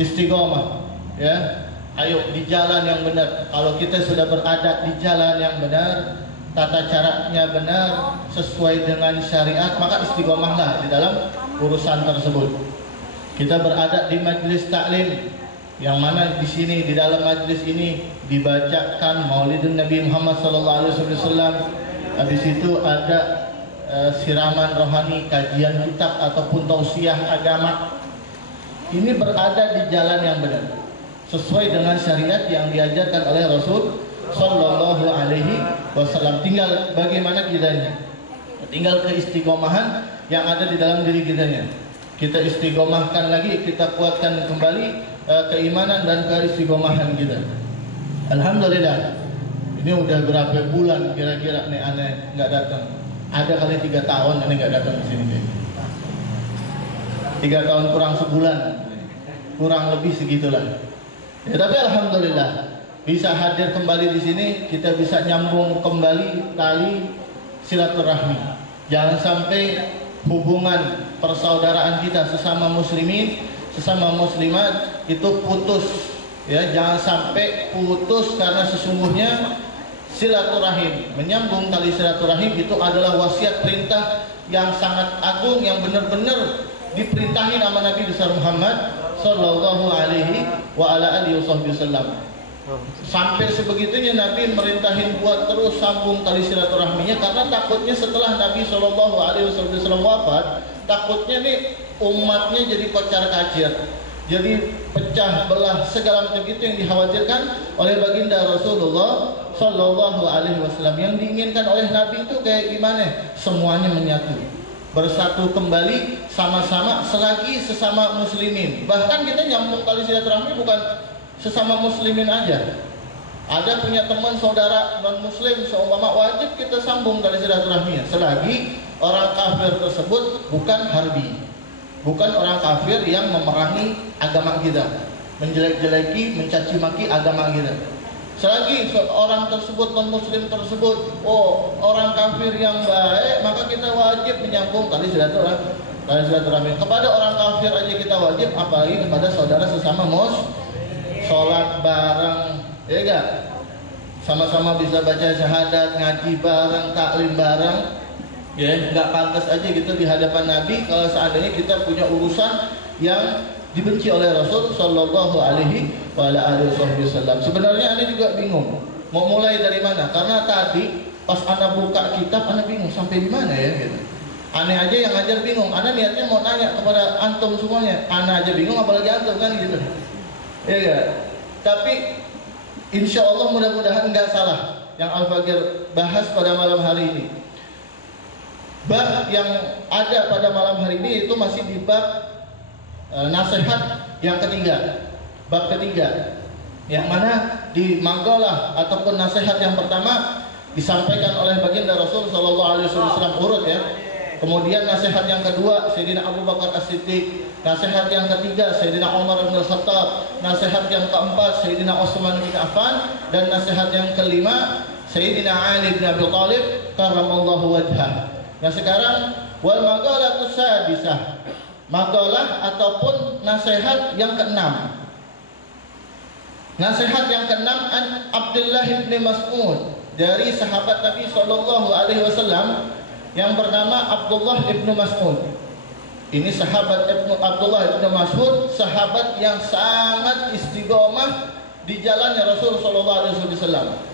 istiqomah, ya. Ayo di jalan yang benar. Kalau kita sudah berada di jalan yang benar, tata caranya benar, sesuai dengan syariat, maka istiqomahlah di dalam urusan tersebut. Kita berada di majelis taklim, yang mana di sini di dalam majelis ini dibacakan Maulidun Nabi Muhammad SAW. Habis itu ada siraman rohani, kajian kitab ataupun tausiah agama. Ini berada di jalan yang benar, sesuai dengan syariat yang diajarkan oleh Rasul Sallallahu Alaihi Wasallam. Tinggal bagaimana kitanya, tinggal keistiqomahan yang ada di dalam diri kitanya. Kita istiqomahkan lagi, kita kuatkan kembali keimanan dan keistiqomahan kita. Alhamdulillah, ini udah berapa bulan kira-kira nih aneh nggak datang. Ada kali 3 tahun aneh nggak datang ke sini. 3 tahun kurang sebulan, kurang lebih segitulah. Ya, tapi alhamdulillah bisa hadir kembali di sini, kita bisa nyambung kembali tali silaturahmi. Jangan sampai hubungan persaudaraan kita sesama muslimin, sesama muslimat itu putus. Ya, jangan sampai putus, karena sesungguhnya silaturahim, menyambung tali silaturahim itu adalah wasiat perintah yang sangat agung, yang benar-benar diperintahin sama Nabi besar Muhammad Sallallahu Alaihi Wasallam. Sampai sebegitunya Nabi merintahin buat terus sambung tali silaturahminya, karena takutnya setelah Nabi Sallallahu Alaihi Wasallam wafat, takutnya nih umatnya jadi kocar kacir, jadi pecah belah, segala macam itu yang dikhawatirkan oleh baginda Rasulullah Sallallahu Alaihi Wasallam. Yang diinginkan oleh Nabi itu kayak gimana? Semuanya menyatu, bersatu kembali sama-sama selagi sesama muslimin. Bahkan kita nyambung tali silaturahmi bukan sesama muslimin aja. Ada punya teman saudara non muslim seumpama, wajib kita sambung tali silaturahminya selagi orang kafir tersebut bukan harbi, bukan orang kafir yang memerangi agama kita, menjelek-jeleki, mencaci maki agama kita. Selagi orang tersebut, non muslim tersebut, oh orang kafir yang baik, maka kita wajib menyambung tali silaturahmi. Kepada orang kafir aja kita wajib, apalagi kepada saudara sesama sholat bareng, ya enggak? Sama-sama bisa baca syahadat, ngaji bareng, taklim bareng. Ya, enggak pantas aja gitu di hadapan Nabi kalau seandainya kita punya urusan yang dibenci oleh Rasul Sallallahu Alaihi Wasallam. Sebenarnya Anda juga bingung mau mulai dari mana, karena tadi pas Anda buka kitab Anda bingung sampai di mana ya gitu. Aneh aja yang ngajar bingung. Anda niatnya mau tanya kepada antum semuanya, Anda aja bingung apalagi antum kan gitu. Ya enggak? Tapi insya Allah mudah-mudahan nggak salah yang Al-Fakir bahas pada malam hari ini. Bab yang ada pada malam hari ini itu masih di bab nasihat yang ketiga, bab ketiga, yang mana di makalah ataupun nasihat yang pertama disampaikan oleh baginda Rasul Sallallahu Alaihi Wasallam urut ya. Kemudian nasihat yang kedua Sayyidina Abu Bakar As-Siddiq, nasihat yang ketiga Sayyidina Umar bin Khattab, nasihat yang keempat Sayyidina Utsman bin Affan, dan nasihat yang kelima Sayyidina Ali bin Abi Thalib karramallahu wajhah. Nah sekarang wal maqalatus sadisah, maqalah ataupun nasihat yang keenam. Nasihat yang keenam an Abdullah bin Mas'ud, dari sahabat Nabi Sallallahu Alaihi Wasallam yang bernama Abdullah bin Mas'ud. Ini sahabat Abdullah bin Mas'ud, sahabat yang sangat istiqomah di jalannya Rasul Sallallahu Alaihi Wasallam,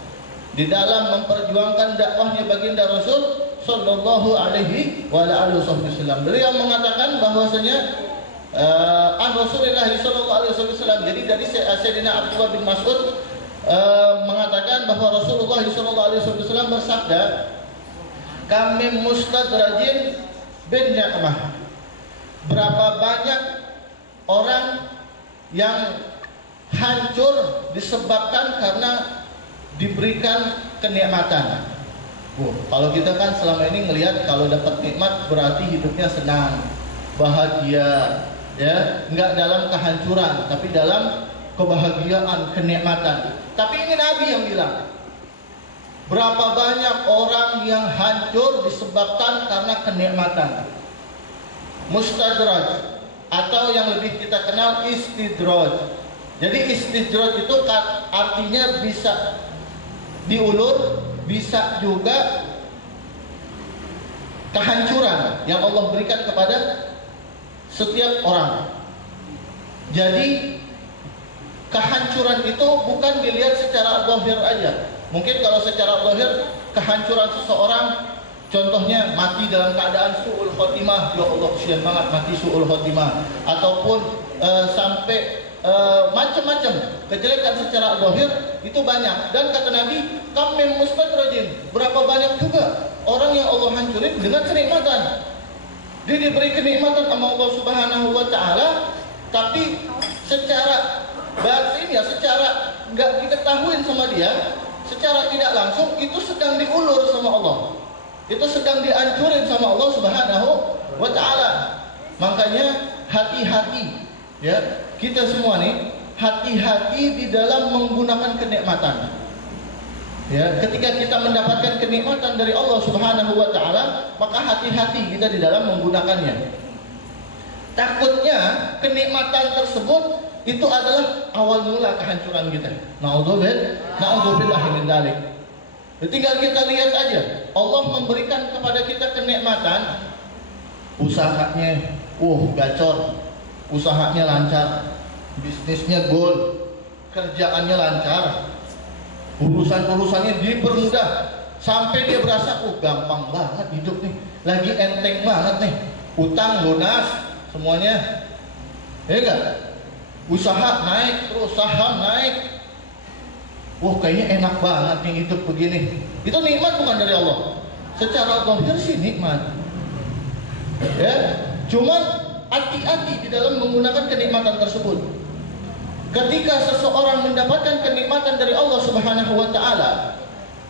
di dalam memperjuangkan dakwahnya baginda Rasul Sallallahu Alaihi Wasallam. Beliau mengatakan bahwasanya Rasulullah Sallallahu Alaihi Wasallam. Jadi dari Sayyidina Abdullah bin Mas'ud mengatakan bahwa Rasulullah Sallallahu Alaihi Wasallam bersabda, kami mustadrajin bin ni'mah. Berapa banyak orang yang hancur disebabkan karena diberikan kenikmatan. Kalau kita kan selama ini ngelihat kalau dapat nikmat berarti hidupnya senang, bahagia, ya, enggak dalam kehancuran, tapi dalam kebahagiaan, kenikmatan. Tapi ini Nabi yang bilang, berapa banyak orang yang hancur disebabkan karena kenikmatan. Mustadraj, atau yang lebih kita kenal istidraj. Jadi istidraj itu artinya bisa diulur, bisa juga kehancuran yang Allah berikan kepada setiap orang. Jadi kehancuran itu bukan dilihat secara zahir aja. Mungkin kalau secara zahir kehancuran seseorang, contohnya mati dalam keadaan su'ul khotimah, ya Allah kesian banget mati su'ul khotimah, ataupun sampai macam-macam kejelekan secara zahir itu banyak. Dan kata Nabi, kam min mustadrajin, berapa banyak juga orang yang Allah hancurin dengan kenikmatan. Dia diberi kenikmatan sama Allah Subhanahu wa taala, tapi secara batin ya, secara nggak diketahuin sama dia, secara tidak langsung itu sedang diulur sama Allah. Itu sedang dihancurin sama Allah Subhanahu wa taala. Makanya hati-hati ya, kita semua nih hati-hati di dalam menggunakan kenikmatan. Ya, ketika kita mendapatkan kenikmatan dari Allah Subhanahu wa taala, maka hati-hati kita di dalam menggunakannya. Takutnya kenikmatan tersebut itu adalah awal mula kehancuran kita. Na'udzubillah min dzalik. Tinggal kita lihat aja, Allah memberikan kepada kita kenikmatan, usahanya gacor, usahanya lancar, bisnisnya gold, kerjaannya lancar, urusan-urusannya dipermudah, sampai dia berasa gampang banget hidup nih, lagi enteng banget nih, utang lunas semuanya, ya enggak? Usaha naik terus, saham naik, kayaknya enak banget nih hidup begini. Itu nikmat bukan dari Allah? Secara zahir sih nikmat, ya. Cuman hati-hati di dalam menggunakan kenikmatan tersebut. Ketika seseorang mendapatkan kenikmatan dari Allah Subhanahu wa taala,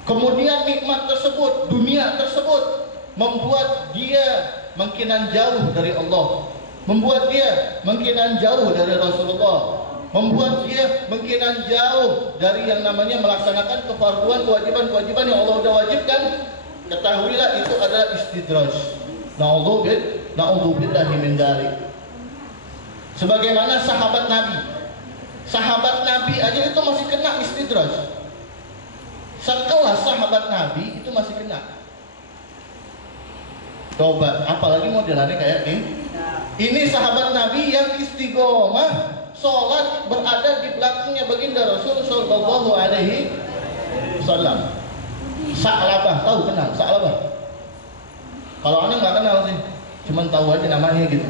kemudian nikmat tersebut, dunia tersebut membuat dia mungkinan jauh dari Allah, membuat dia mungkinan jauh dari Rasulullah, membuat dia mungkinan jauh dari yang namanya melaksanakan kefarduan, kewajiban-kewajiban yang Allah sudah wajibkan. Ketahuilah itu adalah istidraj. Na'udzubillahi min dzalik. Sebagaimana sahabat Nabi aja itu masih kena istidraj. Sekelas sahabat Nabi itu masih kena. Coba, apalagi modelannya kayak ini. Ini sahabat Nabi yang istiqomah sholat berada di belakangnya baginda Rasul Sallallahu Alaihi Wasallam. Sa'labah, tahu kenal Sa'labah? Kalau anda nggak kenal sih, cuman tahu aja namanya gitu.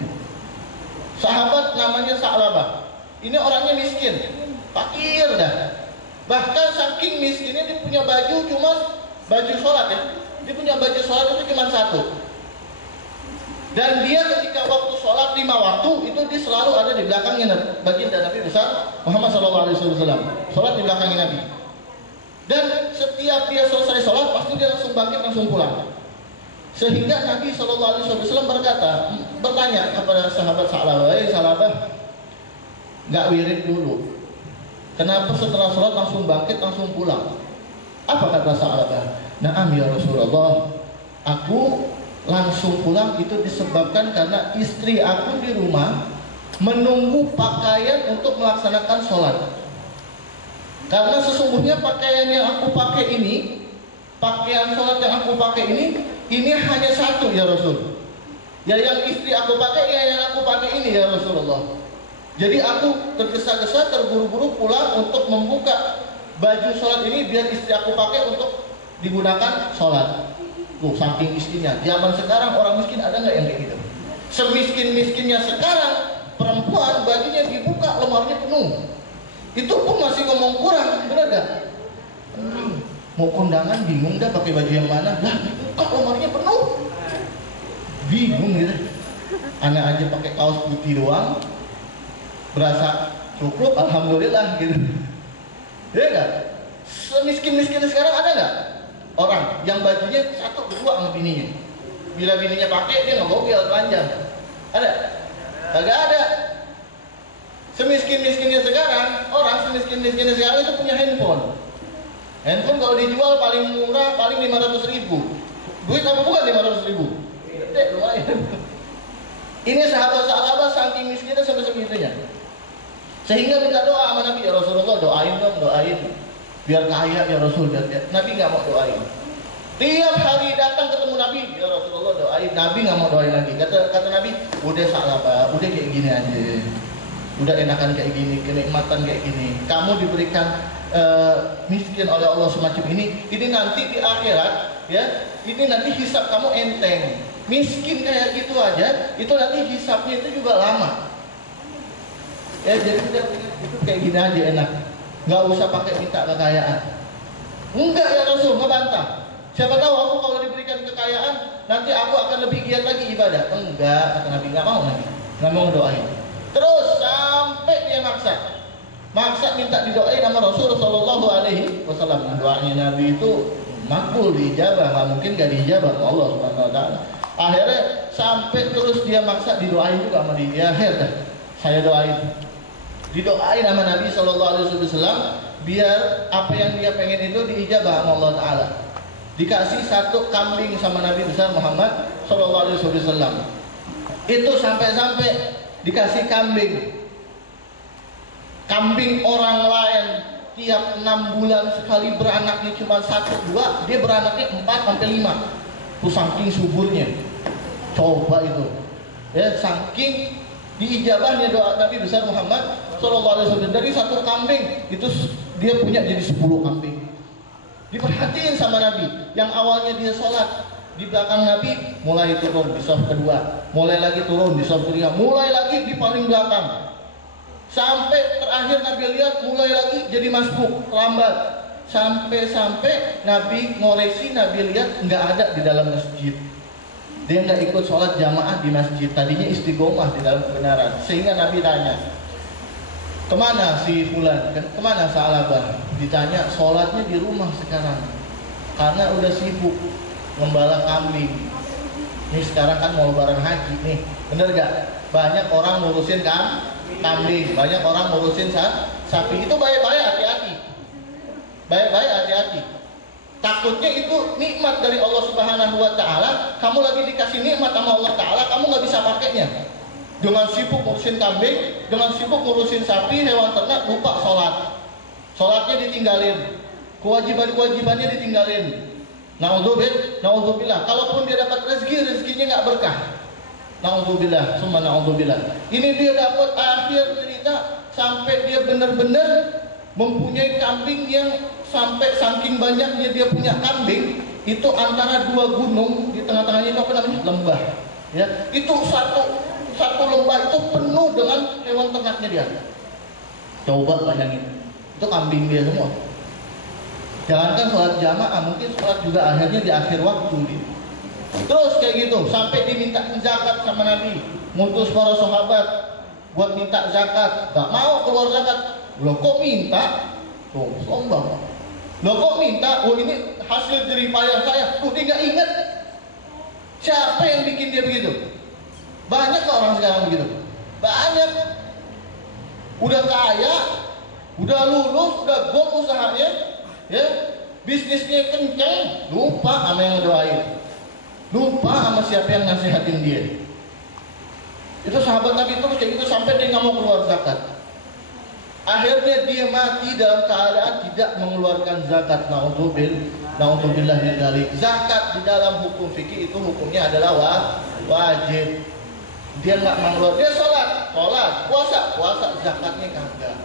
Sahabat namanya Sa'labah. Ini orangnya miskin, fakir dah. Bahkan saking miskinnya dia punya baju cuma baju sholat ya. Dia punya baju sholat itu cuma satu. Dan dia ketika waktu sholat 5 waktu itu dia selalu ada di belakangnya baginda Nabi besar Muhammad SAW. Sholat di belakangnya Nabi. Dan setiap dia selesai sholat pasti dia langsung bangkit langsung pulang. Sehingga Nabi SAW bertanya kepada sahabat Sa'labah, Sa'labah, nggak wirid dulu, kenapa setelah sholat langsung bangkit langsung pulang? Apa kata Sa'labah? Naam ya Rasulullah, aku langsung pulang itu disebabkan karena istri aku di rumah menunggu pakaian untuk melaksanakan sholat. Karena sesungguhnya pakaian yang aku pakai ini, pakaian sholat yang aku pakai ini hanya satu ya Rasul. Ya yang istri aku pakai, ya yang aku pakai ini ya Rasulullah. Jadi aku tergesa-gesa, terburu-buru pulang untuk membuka baju sholat ini biar istri aku pakai untuk digunakan sholat. Tuh, saking miskinnya. Zaman sekarang orang miskin ada nggak yang kayak gitu? Semiskin-miskinnya sekarang, perempuan bajunya dibuka, lemarinya penuh. Itu pun masih ngomong kurang, benar gak? Mau kondangan bingung dah pakai baju yang mana? Lah, dibuka lemarinya penuh. Bingung gitu. Anak aja pakai kaos putih doang, berasa cukup, alhamdulillah gitu. Ya gak? Semiskin-miskinnya sekarang ada nggak? Orang yang bajunya satu berdua sama bininya. Bila bininya pakai dia nggak mau biar panjang. Ada? Kagak ada. Semiskin-miskinnya sekarang, orang semiskin-miskinnya sekarang itu punya handphone. Handphone kalau dijual paling murah paling 500.000. Duit apa bukan 500.000? Gede lumayan. Ini sahabat-sahabat saking miskinnya sampai segitunya. Sehingga minta doa sama Nabi, ya Rasulullah doain dong, doain. Biar kaya ya Rasul. Nabi nggak mau doain. Tiap hari datang ketemu Nabi, ya Rasulullah doain. Nabi nggak mau doain lagi. Kata Nabi, udah salah Pak, udah kayak gini aja. Udah enakan kayak gini, kenikmatan kayak gini. Kamu diberikan miskin oleh Allah semacam ini nanti di akhirat, ya, ini nanti hisab kamu enteng. Miskin kayak gitu aja, itu nanti hisabnya itu juga lama. Ya jadi itu kayak gini aja enak, nggak usah pakai minta kekayaan. Enggak ya Rasul, ngebantah. Siapa tahu aku kalau diberikan kekayaan, nanti aku akan lebih giat lagi ibadah. Enggak, kata Nabi, nggak mau Nabi, nggak mau doain. Terus sampai dia maksa minta didoain sama Rasul Shallallahu Alaihi Wasallam. Doanya Nabi itu makbul, dijabah, nggak mungkin gak dijabah Allah Subhanahu Wa Taala. Akhirnya sampai terus dia maksa didoain juga sama dia. Akhirnya saya doain, didoain sama Nabi Shallallahu Alaihi Wasallam biar apa yang dia pengen itu diijabah sama Allah Taala. Dikasih satu kambing sama Nabi besar Muhammad Shallallahu Alaihi Wasallam. Itu sampai dikasih kambing orang lain tiap 6 bulan sekali beranaknya cuma 1-2, dia beranaknya 4-5. Itu saking suburnya. Coba itu, ya, saking diijabahnya doa Nabi besar Muhammad Shallallahu Alaihi Wasallam. Dari satu kambing itu dia punya jadi 10 kambing. Diperhatiin sama Nabi. Yang awalnya dia sholat di belakang Nabi, mulai turun di shaf kedua, mulai lagi turun di shaf ketiga, mulai lagi di paling belakang, sampai terakhir Nabi lihat mulai lagi jadi masbuk, lambat. Sampai Nabi ngoreksi, Nabi lihat nggak ada di dalam masjid. Dia nggak ikut sholat jamaah di masjid. Tadinya istiqomah di dalam kebenaran. Sehingga Nabi tanya, kemana si fulan? Kemana Sa'labah? Ditanya, sholatnya di rumah sekarang karena udah sibuk ngembala kambing. Ini sekarang kan mau lebaran haji nih, bener gak? Banyak orang ngurusin kambing, banyak orang ngurusin sapi. Itu baik-baik, hati-hati. Baik-baik, hati-hati. Takutnya itu nikmat dari Allah Subhanahu Wa Taala. Kamu lagi dikasih nikmat sama Allah Taala, kamu nggak bisa pakainya. Dengan sibuk ngurusin kambing, dengan sibuk ngurusin sapi, hewan ternak, lupa sholat. Sholatnya ditinggalin, kewajibannya ditinggalin. Naudzubillah. Kalaupun dia dapat rezekinya nggak berkah. Naudzubillah, summa naudzubillah. Ini dia dapat akhir cerita sampai dia benar-benar mempunyai kambing yang sampai saking banyaknya dia punya kambing, itu antara 2 gunung, di tengah-tengahnya itu apa namanya? Lembah. Ya, itu satu lembah itu penuh dengan hewan ternaknya dia. Coba bayangin, itu kambing dia semua. Jangankan sholat jamaah, mungkin sholat juga akhirnya di akhir waktu dia. Terus kayak gitu, sampai diminta zakat sama Nabi, ngutus para sahabat buat minta zakat, gak mau keluar zakat. Loh kok minta? Tuh, sombong. Loh kok minta? Oh ini hasil jerih payah saya. Tuh dia gak ingat. Siapa yang bikin dia begitu? Banyak kok orang sekarang begitu. Banyak. Udah kaya, udah lulus, udah gol usahanya, ya, bisnisnya kenceng, lupa sama yang doain, lupa sama siapa yang nasihatin dia. Itu sahabat Nabi terus kayak gitu sampai dia nggak mau keluar zakat. Akhirnya dia mati dalam keadaan tidak mengeluarkan zakat. Naudzubillah min dzalik. Zakat di dalam hukum fikih itu hukumnya adalah wajib. Dia nggak mengeluarkan, dia sholat, puasa, zakatnya kagak.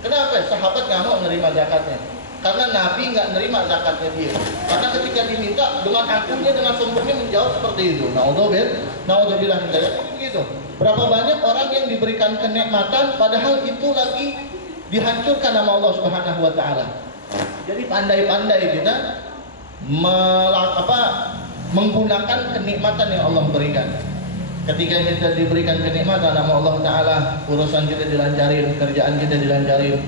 Kenapa? Sahabat nggak mau menerima zakatnya. Karena Nabi nggak nerima zakatnya dia. Karena ketika diminta dengan angkuhnya, dengan sombongnya menjawab seperti itu. Naudzubillah min dzalik. Begitu. Berapa banyak orang yang diberikan kenikmatan padahal itu lagi dihancurkan sama Allah Subhanahu Wa Taala. Jadi pandai-pandai kita menggunakan kenikmatan yang Allah berikan. Ketika kita diberikan kenikmatan sama Allah Taala, urusan kita dilancarin, kerjaan kita dilancarin,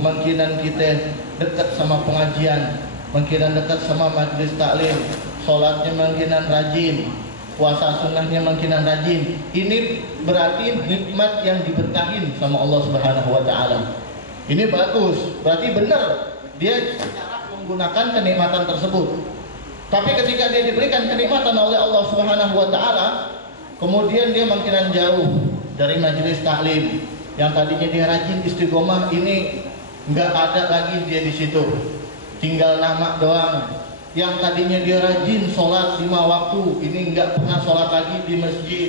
makinan kita dekat sama pengajian, makinan dekat sama majlis taklim, sholatnya makinan rajin, puasa sunnahnya makinan rajin. Ini berarti nikmat yang diberkahin sama Allah Subhanahu Wa Taala. Ini bagus, berarti benar dia cara menggunakan kenikmatan tersebut. Tapi ketika dia diberikan kenikmatan oleh Allah Subhanahu Wa Taala, Kemudian dia makinan jauh dari majelis taklim. Yang tadinya dia rajin istiqomah, ini nggak ada lagi dia di situ, tinggal nama doang. Yang tadinya dia rajin sholat 5 waktu, ini nggak pernah sholat lagi di masjid.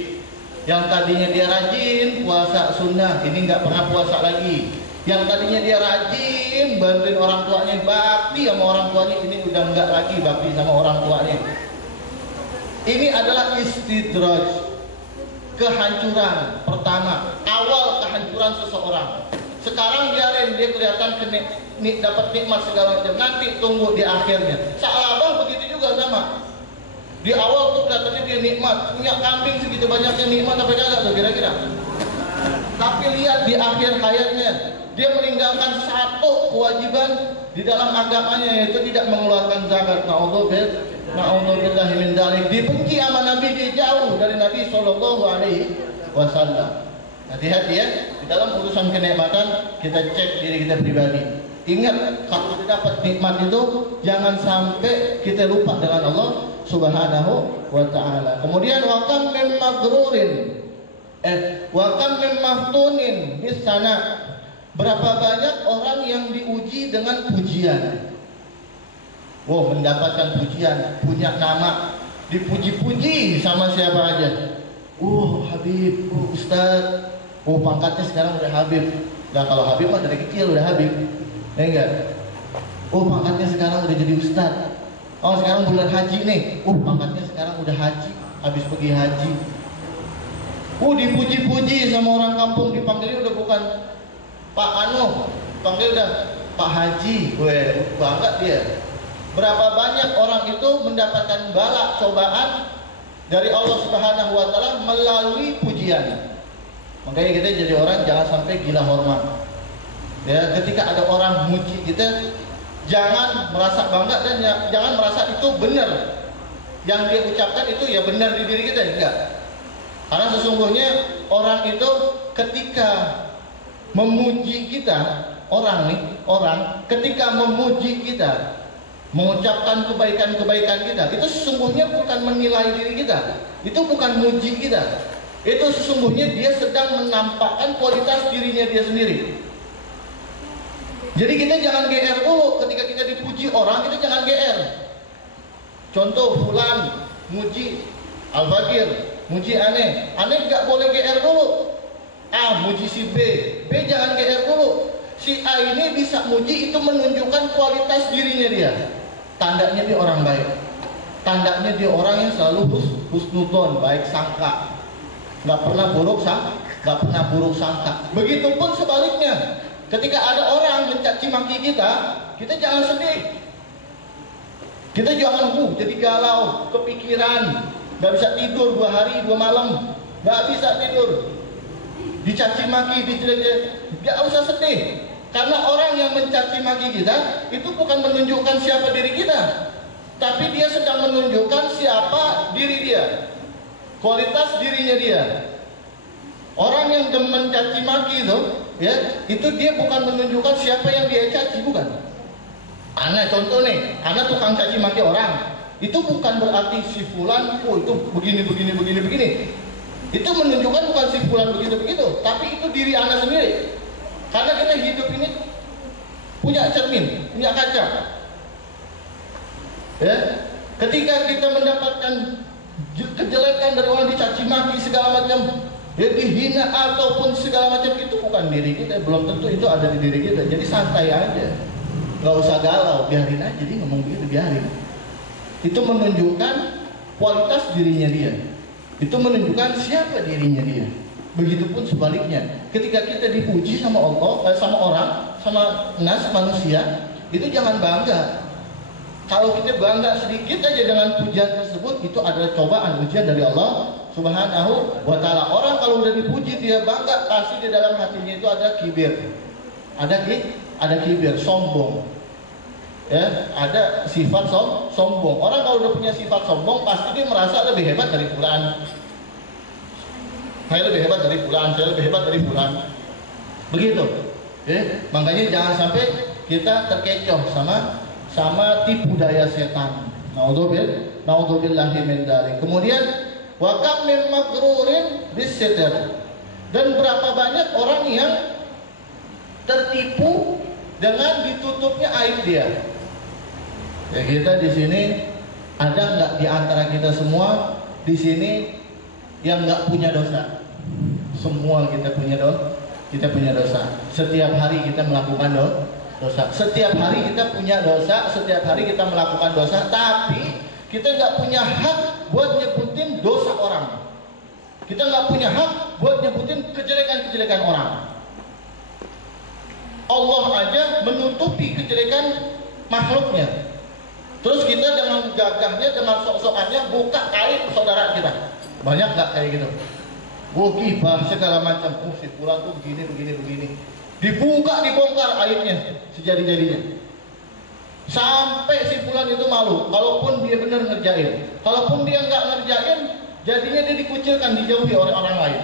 Yang tadinya dia rajin puasa sunnah, ini nggak pernah puasa lagi. Yang tadinya dia rajin bantuin orang tuanya, bakti sama orang tuanya, ini udah nggak lagi bakti sama orang tuanya. Ini adalah istidraj, kehancuran pertama, awal kehancuran seseorang. Sekarang biarin dia kelihatan dapat nikmat segala macam, nanti tunggu di akhirnya. Sahabat begitu juga sama. Di awal tuh kelihatannya dia nikmat, punya kambing segitu banyaknya, nikmat apa kagak tuh kira-kira. Tapi lihat di akhir hayatnya, dia meninggalkan satu kewajiban di dalam agamanya, yaitu tidak mengeluarkan zakat. Na'udzubillahi min dzalik. Dibenci sama Nabi, dia jauh dari Nabi sallallahu alaihi wasallam. Hati-hati ya, di dalam urusan kenikmatan kita cek diri kita pribadi. Ingat, kalau kita dapat nikmat itu jangan sampai kita lupa dengan Allah Subhanahu wa ta'ala. Kemudian wa kam min maghrurin wa kam min maftunin bis sana. Berapa banyak orang yang diuji dengan pujian. Wow, mendapatkan pujian, punya nama, dipuji-puji sama siapa aja. Habib, Ustaz. Pangkatnya sekarang udah Habib. Nah, kalau Habib mah dari kecil udah Habib. Ya enggak? Pangkatnya sekarang udah jadi Ustaz. Sekarang bulan haji nih. Pangkatnya sekarang udah haji, habis pergi haji. Dipuji-puji sama orang kampung, dipanggilnya udah bukan Pak Anu, panggil udah Pak Haji. Bangga dia. Berapa banyak orang itu mendapatkan bala cobaan dari Allah Subhanahu wa ta'ala melalui pujian. Makanya kita jadi orang jangan sampai gila hormat. Ya, ketika ada orang muji kita, jangan merasa bangga dan jangan merasa itu benar. Yang dia ucapkan itu ya benar di diri kita, enggak. Karena sesungguhnya orang itu ketika memuji kita, orang ketika memuji kita, mengucapkan kebaikan-kebaikan kita, itu sesungguhnya bukan menilai diri kita, itu bukan muji kita. Itu sesungguhnya dia sedang menampakkan kualitas dirinya dia sendiri. Jadi kita jangan GR dulu ketika kita dipuji orang, kita jangan GR. Contoh fulan muji Al-Fakir, muji aneh nggak boleh GR dulu. Muji si B jangan GR dulu. Si A ini bisa muji, itu menunjukkan kualitas dirinya dia. Tandanya dia orang baik. Tandanya dia orang yang selalu husnudon, baik sangka. Nggak pernah buruk sangka. Begitupun sebaliknya, ketika ada orang mencaci maki kita, kita jangan sedih. Kita jangan jadi galau, kepikiran, nggak bisa tidur 2 hari 2 malam, nggak bisa tidur. Dicaci maki, nggak usah sedih. Karena orang yang mencaci maki kita itu bukan menunjukkan siapa diri kita, tapi dia sedang menunjukkan siapa diri dia, kualitas dirinya dia. Orang yang mencaci maki itu dia bukan menunjukkan siapa yang dia caci, bukan. Contoh nih, tukang caci maki orang, itu bukan berarti si fulan itu begini. Itu menunjukkan bukan si fulan begitu, tapi itu diri Anda sendiri. Karena kita hidup ini punya cermin, punya kaca. Ya, ketika kita mendapatkan kejelekan dari orang, dicaci maki segala macam, dihina ataupun segala macam, itu bukan diri kita, belum tentu itu ada di diri kita. Jadi santai aja, nggak usah galau, biarin aja dia ngomong begitu, biarin. Itu menunjukkan kualitas dirinya dia. Itu menunjukkan siapa dirinya dia. Begitupun sebaliknya, ketika kita dipuji sama Allah, sama orang, sama manusia, itu jangan bangga. Kalau kita bangga sedikit aja dengan pujian tersebut, itu adalah cobaan, ujian dari Allah Subhanahu wa ta'ala. Orang kalau udah dipuji dia bangga, pasti di dalam hatinya itu ada kibir. Ada kibir, sombong. Ya, ada sifat sombong. Orang kalau udah punya sifat sombong, pasti dia merasa lebih hebat dari fulan. Saya lebih hebat dari fulan, saya lebih hebat dari fulan. Begitu. Ya, makanya jangan sampai kita terkecoh sama tipu daya setan. Naudzubillahi min dzalik. Kemudian wa kam min maghrurin bisitr. Dan berapa banyak orang yang tertipu dengan ditutupnya aib dia. Ya, kita di sini ada nggak di antara kita semua di sini yang nggak punya dosa? Semua kita punya dosa. Kita punya dosa. Setiap hari kita melakukan dosa. Setiap hari kita punya dosa. Setiap hari kita melakukan dosa. Tapi kita nggak punya hak buat nyebutin dosa orang. Kita nggak punya hak buat nyebutin kejelekan-kejelekan orang. Allah aja menutupi kejelekan makhluknya. Terus kita dengan gagahnya, dengan sok-sokannya buka aib saudara kita. Banyak nggak kayak gitu? Gibah segala macam. Si fulan tuh begini. Dibuka, dibongkar aibnya sejadi-jadinya. Sampai si fulan itu malu. Kalaupun dia benar ngerjain, kalaupun dia nggak ngerjain, jadinya dia dikucilkan, dijauhi oleh orang lain.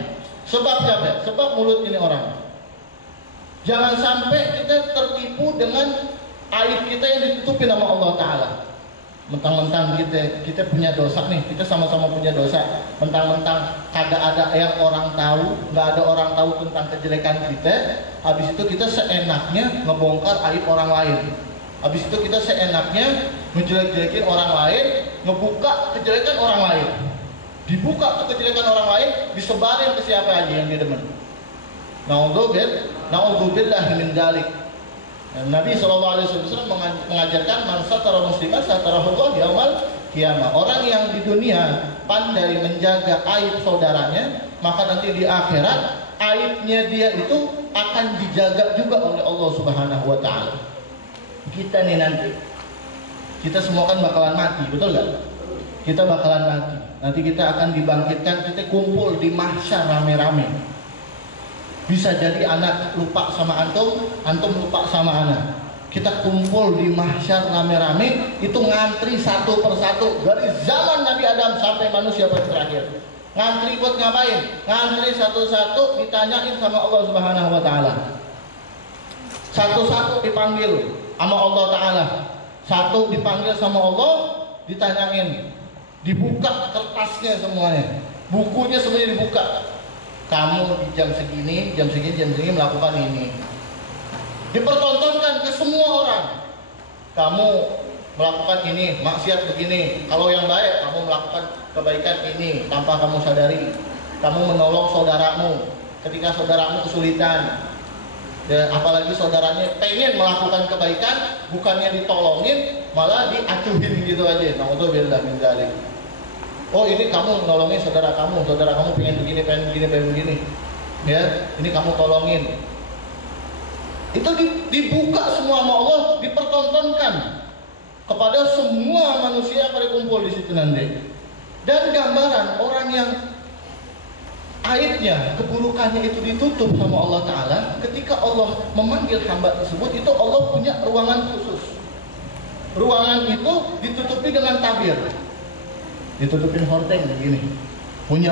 Sebab siapa? Sebab mulut ini orang. Jangan sampai kita tertipu dengan aib kita yang ditutupi nama Allah Ta'ala. Mentang-mentang kita punya dosa nih, kita sama-sama punya dosa. Mentang-mentang kagak ada yang orang tahu, nggak ada orang tahu tentang kejelekan kita. Habis itu kita seenaknya ngebongkar aib orang lain. Habis itu kita seenaknya menjelek-jelekin orang lain, ngebuka kejelekan orang lain. Dibuka kejelekan orang lain, disebarin ke siapa aja yang dia demen. Na'udzubillah min dzalik. Nabi SAW mengajarkan man satara musliman satarahullah yaumal qiyamah. Orang yang di dunia pandai menjaga aib saudaranya, maka nanti di akhirat aibnya dia itu akan dijaga juga oleh Allah Subhanahu wa taala. Kita nih nanti, kita semua kan bakalan mati, betul nggak? Kita bakalan mati. Nanti kita akan dibangkitkan, kita kumpul di mahsyar rame-rame. Bisa jadi anak lupa sama antum, antum lupa sama anak. Kita kumpul di mahsyar rame-rame, itu ngantri satu persatu dari zaman Nabi Adam sampai manusia terakhir. Ngantri buat ngapain? Ngantri satu-satu ditanyain sama Allah Subhanahu wa taala. Satu-satu dipanggil sama Allah Ta'ala. Satu dipanggil sama Allah, ditanyain. Dibuka kertasnya semuanya. Bukunya semuanya dibuka. Kamu di jam segini melakukan ini. Dipertontonkan ke semua orang. Kamu melakukan ini, maksiat begini. Kalau yang baik, kamu melakukan kebaikan ini tanpa kamu sadari. Kamu menolong saudaramu ketika saudaramu kesulitan. Ya, apalagi saudaranya pengen melakukan kebaikan, bukannya ditolongin, malah diacuhin gitu aja. Na'udzubillah min dzalik. Oh, ini kamu nolongin saudara kamu pengen begini. Ya, ini kamu tolongin. Itu dibuka semua sama Allah, dipertontonkan kepada semua manusia yang pada kumpul di situ nanti. Dan gambaran orang yang aibnya, keburukannya itu ditutup sama Allah Ta'ala. Ketika Allah memanggil hamba tersebut, itu Allah punya ruangan khusus. Ruangan itu ditutupi dengan tabir, ditutupin hordeng begini, punya